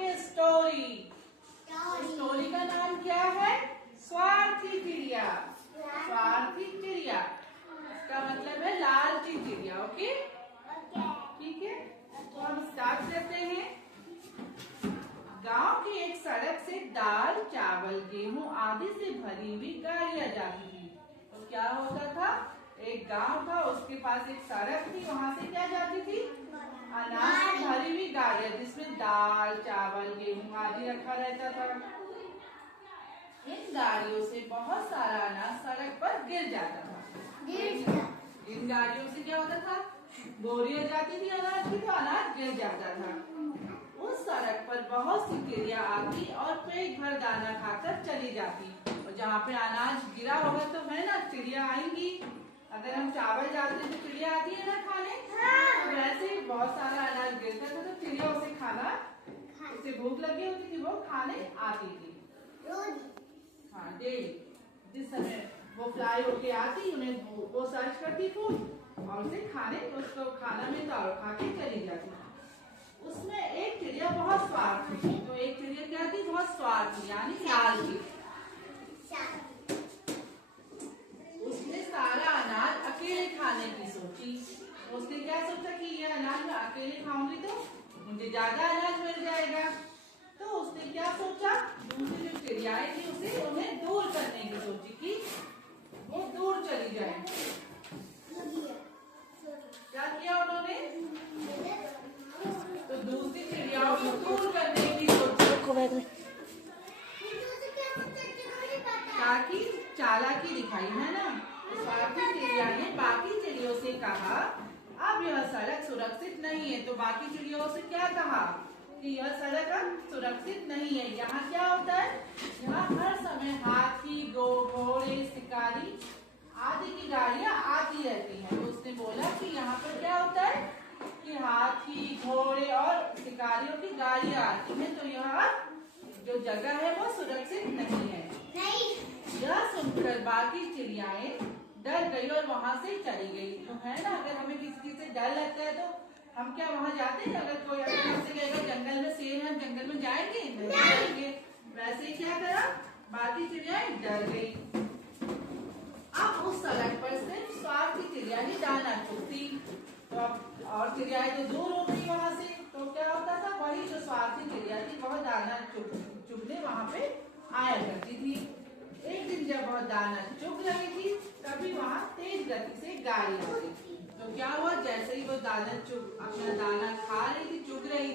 Okay story. Story का नाम क्या है? स्वार्थी चिड़िया। स्वार्थी चिड़िया, इसका मतलब है लालची चिड़िया। ओके ठीक है, तो हम स्टार्ट करते हैं। गांव की एक सड़क से दाल, चावल, गेहूं आदि से भरी हुई गाड़ियां जाती थी। तो क्या होता था, एक गांव था, उसके पास एक सड़क थी, वहां से क्या जाती थी? अनाज से भरी हुई गाड़ियां, जिसमें दाल, चावल, गेहूं आदि रखा रहता था। इन गाड़ियों से बहुत सारा अनाज सड़क पर गिर जाता था। इन गाड़ियों से क्या होता था? बोरियां जाती थी अनाज की, तो अनाज गिर जाता था। उस सड़क पर बहुत सी चिड़िया आती और पेट भर दाना खाकर चली जाती। और जहाँ पे अनाज गिरा होगा तो है ना, चिड़िया आएंगी। अगर हम चावल डालते तो चिड़िया आती है ना खाने। तो वैसे ही बहुत सारा अनाज गिरता था तो चिड़िया उसे खाना, उसे भूख लगी होती थी, वो खाने आती थी। हाँ डेली, जिस समय वो फ्लाई होके आती, उन्हें वो सर्च करती फूड और उसे खाने, उसको खाना मिलता और खा के चली जाती। उसमें एक चिड़िया बहुत स्वार्थी थी। तो एक चिड़िया क्या थी? बहुत स्वार्थी, यानी लालची। उसने सारा अनाज अकेले खाने की सोची। उसने क्या सोचा कि ये अनाज मैं अकेले खाऊंगी तो मुझे ज्यादा अनाज मिल जाएगा। तो उसने क्या सोचा, दूसरी जो चिड़ियाएं थी उसे उन्हें दूर करने की सोची कि वो दूर चली जाए। क्या किया उन्होंने? तो दूसरी चिड़ियाओं को दूर करने की सोची, ताकि चालाकी दिखाई, है ना। तो स्वार्थी चिड़िया ने बाकी चिड़ियों से कहा, अब यह सड़क सुरक्षित नहीं है। तो बाकी चिड़ियों से क्या कहा कि यह सड़क अब सुरक्षित नहीं है। यहाँ क्या होता है? यहाँ हर समय हाथी, घोड़े, शिकारी आदि की गाड़ियाँ आती रहती हैं। तो उसने बोला कि यहाँ पर क्या होता है कि हाथी, घोड़े और शिकारियों की गाड़ियाँ आती हैं, तो यह जो जगह है वो सुरक्षित नहीं है। यह सुनकर बाकी चिड़ियाएं डर गई और वहां से चली गई। तो है ना, अगर हमें किसी चीज से डर लगता है तो हम क्या वहां जाते हैं? अगर कोई हमसे कहेगा जंगल में शेर है, हम जंगल में जाएंगे? नहीं जाएंगे। वैसे ही क्या करा, बाकी चिड़ियाएं डर गई। अब उस सड़क पर सिर्फ स्वार्थी चिड़िया ही दाना चुगती। तो अब और चिड़ियाएं तो दूर हो गई वहां से। तो क्या होता था, वही जो स्वार्थी चिड़िया थी वह दाना चुगने वहां पे आया करती थी। एक दिन जब वह दाना चुग रही थी, तभी वहां तेज गति से गाड़ी आ गई। तो क्या हुआ, जैसे ही वो दाना अपना दाना खा रही थी, चुग रही